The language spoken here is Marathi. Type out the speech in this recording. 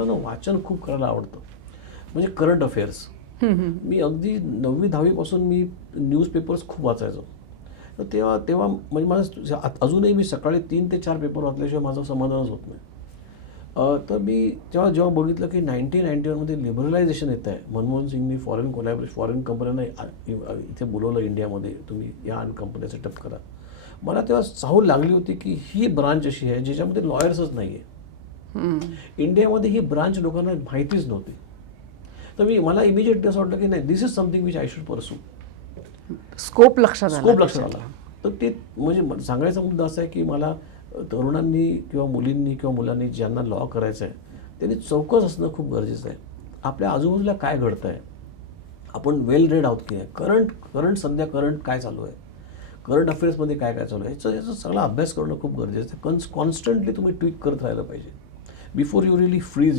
मला ना वाचन खूप करायला आवडतं, म्हणजे करंट अफेअर्स. मी अगदी 9वी-10वीपासून मी न्यूजपेपर्स खूप वाचायचो. तर तेव्हा तेव्हा म्हणजे माझं अजूनही मी सकाळी 3 ते 4 पेपर वाचल्याशिवाय माझं समाधानच होत नाही. तर मी जेव्हा जेव्हा बघितलं की 1991मध्ये लिबरलायझेशन येत आहे, मनमोहन सिंगनी फॉरेन कंपन्यांना इथे बोलवलं इंडियामध्ये, तुम्ही या आणि कंपन्या सेटअप करा. मला तेव्हा चाहूल लागली होती की ही ब्रांच अशी आहे ज्याच्यामध्ये लॉयर्सच नाही आहे. इंडियामध्ये ही ब्रांच लोकांना माहितीच नव्हती. तर मला इमिजिएटली असं वाटलं की नाही, this is something which I should pursue. Scope लक्षात आला. स्कोप लक्षात आला. तर ते म्हणजे सांगायचा मुद्दा असा आहे की मला तरुणांनी किंवा मुलींनी किंवा मुलांनी ज्यांना लॉ करायचं आहे त्यांनी चौकस असणं खूप गरजेचं आहे. आपल्या आजूबाजूला काय घडतं आहे, आपण वेल रेड आहोत की नाही, सध्या करंट काय चालू आहे, करंट अफेअर्समध्ये काय काय चालू आहे, याचा सगळा अभ्यास करणं खूप गरजेचं आहे. कॉन्स्टंटली तुम्ही ट्विक करत राहिलं पाहिजे before you really freeze your